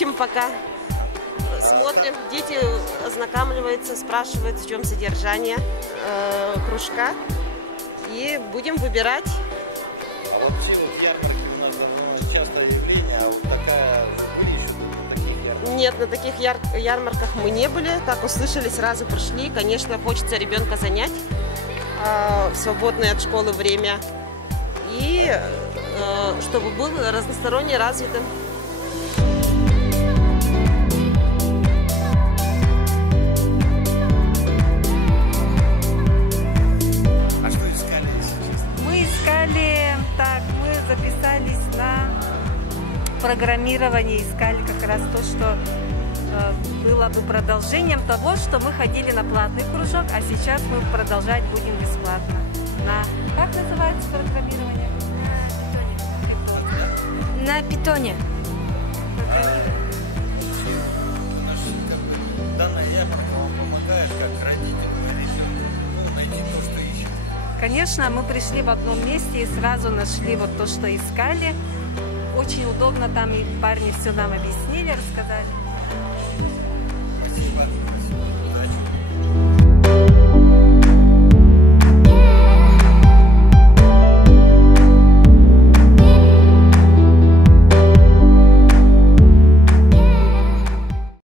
ищем пока. Смотрим, дети ознакомливаются, спрашивают, в чем содержание кружка. И будем выбирать. А вообще вот ярмарки у нас частое явление, а вот такая таких ярмарок? Нет, на таких ярмарках мы не были. Как услышали, сразу пришли. Конечно, хочется ребенка занять в свободное от школы время. И чтобы был разносторонне развитым. Мы записались на программирование, искали как раз то, что было бы продолжением того, что мы ходили на платный кружок, а сейчас мы продолжать будем бесплатно. Как называется программирование? На питоне. Данная ярмарка вам помогает, как родителю или найти то, что ищет? Конечно, мы пришли в одном месте и сразу нашли вот то, что искали. Очень удобно, там и парни все нам объяснили, рассказали.